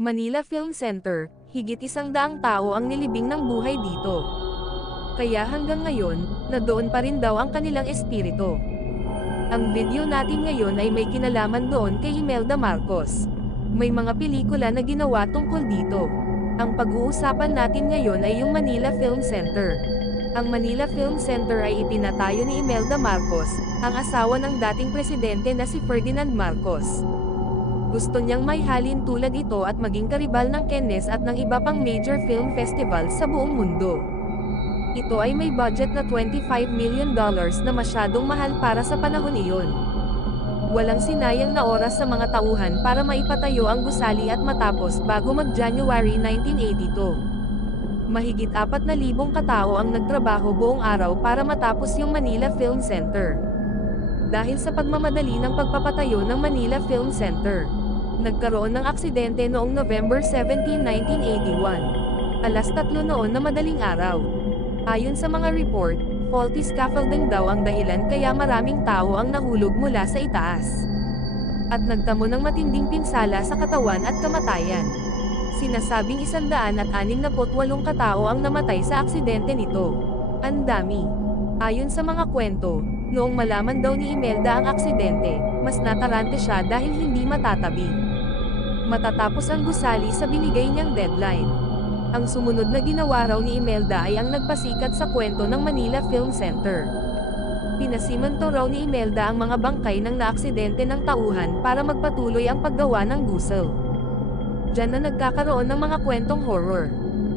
Manila Film Center, higit 100 tao ang nilibing ng buhay dito. Kaya hanggang ngayon, nadoon pa rin daw ang kanilang espiritu. Ang video natin ngayon ay may kinalaman doon kay Imelda Marcos. May mga pelikula na ginawa tungkol dito. Ang pag-uusapan natin ngayon ay yung Manila Film Center. Ang Manila Film Center ay ipinatayo ni Imelda Marcos, ang asawa ng dating presidente na si Ferdinand Marcos. Gusto niyang maihalin tulad ito at maging karibal ng Cannes at ng iba pang major film festival sa buong mundo. Ito ay may budget na $25 million na masyadong mahal para sa panahon iyon. Walang sinayang na oras sa mga tauhan para maipatayo ang gusali at matapos bago mag-January 1982. Mahigit 4,000 katao ang nagtrabaho buong araw para matapos yung Manila Film Center. Dahil sa pagmamadali ng pagpapatayo ng Manila Film Center, nagkaroon ng aksidente noong November 17, 1981. Alas 3 noon na madaling araw. Ayon sa mga report, faulty scaffolding daw ang dahilan kaya maraming tao ang nahulog mula sa itaas. At nagtamo ng matinding pinsala sa katawan at kamatayan. Sinasabing 168 katao ang namatay sa aksidente nito. Ang dami. Ayon sa mga kwento, noong malaman daw ni Imelda ang aksidente, mas natarante siya dahil hindi matatabi. Matatapos ang gusali sa binigay niyang deadline. Ang sumunod na ginawa raw ni Imelda ay ang nagpasikat sa kwento ng Manila Film Center. Pinasimanto raw ni Imelda ang mga bangkay ng naaksidente ng tauhan para magpatuloy ang paggawa ng gusel. Diyan na nagkakaroon ng mga kwentong horror.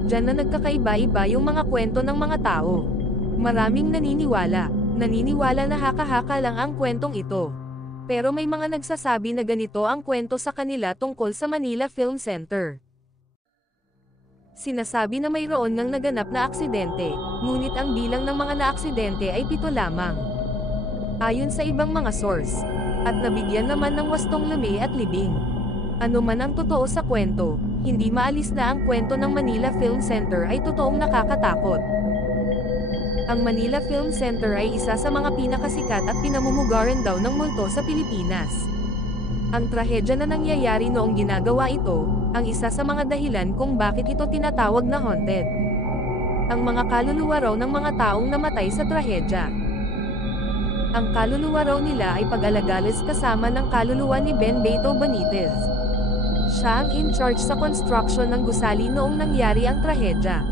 Diyan na nagkakaiba-iba yung mga kwento ng mga tao. Maraming naniniwala na haka-haka lang ang kwentong ito. Pero may mga nagsasabi na ganito ang kwento sa kanila tungkol sa Manila Film Center. Sinasabi na mayroon ngang naganap na aksidente, ngunit ang bilang ng mga naaksidente ay 7 lamang. Ayon sa ibang mga source, at nabigyan naman ng wastong lumi at libing. Ano man ang totoo sa kwento, hindi maalis na ang kwento ng Manila Film Center ay totoong nakakatakot. Ang Manila Film Center ay isa sa mga pinakasikat at pinamumugaran daw ng multo sa Pilipinas. Ang trahedya na nangyayari noong ginagawa ito, ang isa sa mga dahilan kung bakit ito tinatawag na haunted. Ang mga kaluluwa raw ng mga taong namatay sa trahedya. Ang kaluluwa raw nila ay pag-alagalis kasama ng kaluluwa ni Ben Beto Benitez. Siya ang in charge sa construction ng gusali noong nangyari ang trahedya.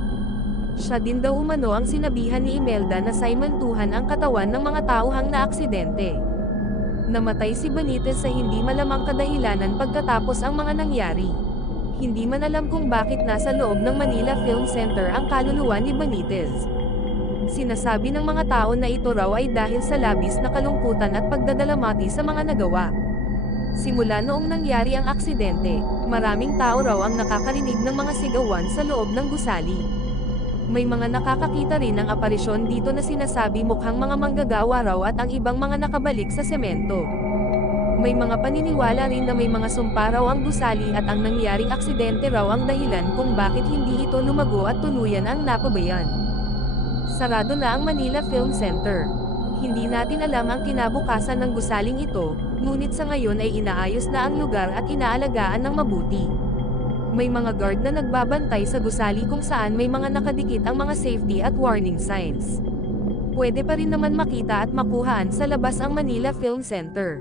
Siya din daw umano ang sinabihan ni Imelda na saimantuhan ang katawan ng mga tauhang naaksidente. Namatay si Benitez sa hindi malamang kadahilanan pagkatapos ang mga nangyari. Hindi man alam kung bakit nasa loob ng Manila Film Center ang kaluluwa ni Benitez. Sinasabi ng mga tao na ito raw ay dahil sa labis na kalungkutan at pagdadalamati sa mga nagawa. Simula noong nangyari ang aksidente, maraming tao raw ang nakakarinig ng mga sigawan sa loob ng gusali. May mga nakakakita rin ng aparisyon dito na sinasabi mukhang mga manggagawa raw at ang ibang mga nakabalik sa semento. May mga paniniwala rin na may mga sumpa raw ang gusali at ang nangyaring aksidente raw ang dahilan kung bakit hindi ito lumago at tuluyan ang napabayan. Sarado na ang Manila Film Center. Hindi natin alam ang kinabukasan ng gusaling ito, ngunit sa ngayon ay inaayos na ang lugar at inaalagaan ng mabuti. May mga guard na nagbabantay sa gusali kung saan may mga nakadikit ang mga safety at warning signs. Pwede pa rin naman makita at makuhaan sa labas ang Manila Film Center.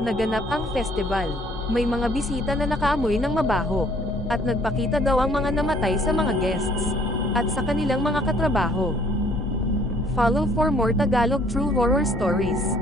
Naganap ang festival. May mga bisita na nakaamoy ng mabaho. At nagpakita daw ang mga namatay sa mga guests. At sa kanilang mga katrabaho. Follow for more Tagalog true horror stories.